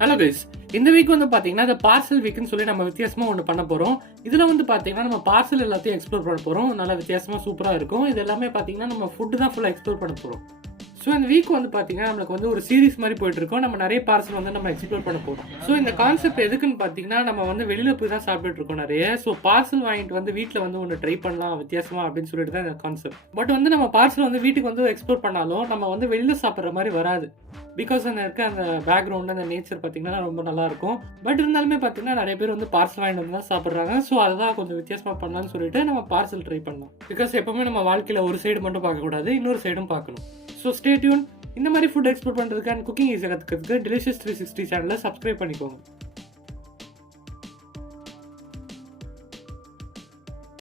Hello guys, இந்த week வந்து பாத்தீங்கன்னா இந்த பார்சல் வீக்னு சொல்லி நம்ம வித்தியாசமா ஒன்று பண்ண போறோம். இதுல வந்து பாத்தீங்கன்னா நம்ம பார்சல் எல்லாத்தையும் எக்ஸ்ப்ளோர் பண்ண போறோம். நல்லா வித்தியாசமா சூப்பரா இருக்கும். இது எல்லாமே பாத்தீங்கன்னா நம்ம ஃபுட் தான் ஃபுல்லா எக்ஸ்ப்ளோர் பண்ண போறோம். ஸோ இந்த வீக் வந்து பாத்தீங்கன்னா நம்மளுக்கு வந்து ஒரு சீரிஸ் மாதிரி போயிட்டு இருக்கோம். நம்ம நிறைய பார்சல் வந்து நம்ம எக்ஸ்ப்ளோர் பண்ண போறோம். ஸோ இந்த கான்செப்ட் எதுக்குன்னு பாத்தீங்கன்னா நம்ம வந்து வெளியில போய் தான் சாப்பிட்டுட்டு இருக்கோம் நிறைய. ஸோ பார்சல் வாங்கிட்டு வந்து வீட்டில் வந்து ஒன்று ட்ரை பண்ணலாம் வித்தியாசமா அப்படின்னு சொல்லிட்டு தான் இந்த கான்செப்ட். பட் வந்து நம்ம பார்சல் வந்து வீட்டுக்கு வந்து எக்ஸ்ப்ளோர் பண்ணாலும் நம்ம வந்து வெளியில சாப்பிட்ற மாதிரி வராது. பிகாஸ் அந்த இருக்க அந்த பேக்ரவுண்ட் அந்த நேச்சர் பார்த்தீங்கன்னா ரொம்ப நல்லா இருக்கும். பட் இருந்தாலுமே பார்த்தீங்கன்னா நிறைய பேர் வந்து பார்சல் வாங்கிட்டு வந்து தான் சாப்பிட்றாங்க. ஸோ அதுதான் கொஞ்சம் வித்தியாசமாக பண்ணலாம்னு சொல்லிட்டு நம்ம பார்சல் ட்ரை பண்ணலாம். பிகாஸ் எப்பவுமே நம்ம வாழ்க்கையில் ஒரு சைடு மட்டும் பார்க்கக்கூடாது, இன்னொரு சைடும் பார்க்கணும். So stay tune. இந்த மாதிரி ஃபுட் எக்ஸ்ப்ளோர் பண்ணுறதுக்கு அண்ட் குக்கிங் ஈஸியாக கற்றுக்கிறதுக்கு டெலிஷியஸ் 360 சேனலை சப்ஸ்கிரைப் பண்ணிக்கோங்க.